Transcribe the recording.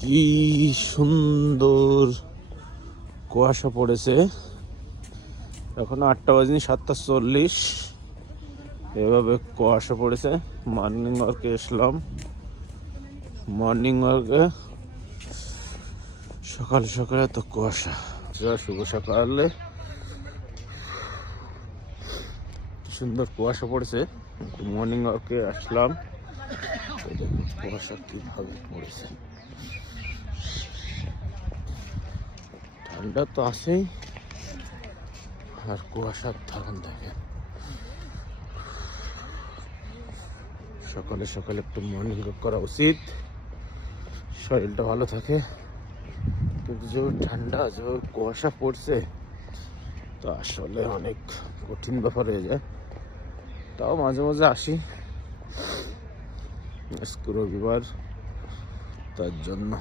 কি সুন্দর কুয়াশা পড়েছে। এখন 8টা বাজে, 7:40। এভাবে কুয়াশা পড়েছে। মর্নিং ওয়ার্কে এসলাম। মর্নিং ওয়ার্কে সকাল সকালে তো কুয়াশা। শুভ সকালে সুন্দর কুয়াশা পড়েছে। মর্নিং ওয়ার্কে আসলাম, কুয়াশা কিভাবে পড়েছে। ঠান্ডা তো আছেই, আর কুয়াশার ধরন দেখেন। সকালে সকালে একটু মর্নিং ওয়াক করা উচিত, শরীরটা ভালো থাকে। কিন্তু যে ঠান্ডা, যে কুয়াশা পড়ছে, তো আসলে অনেক কঠিন ব্যাপার হয়ে যায়। তাও মাঝে মাঝে আসি, আজকে রবিবার, তার জন্য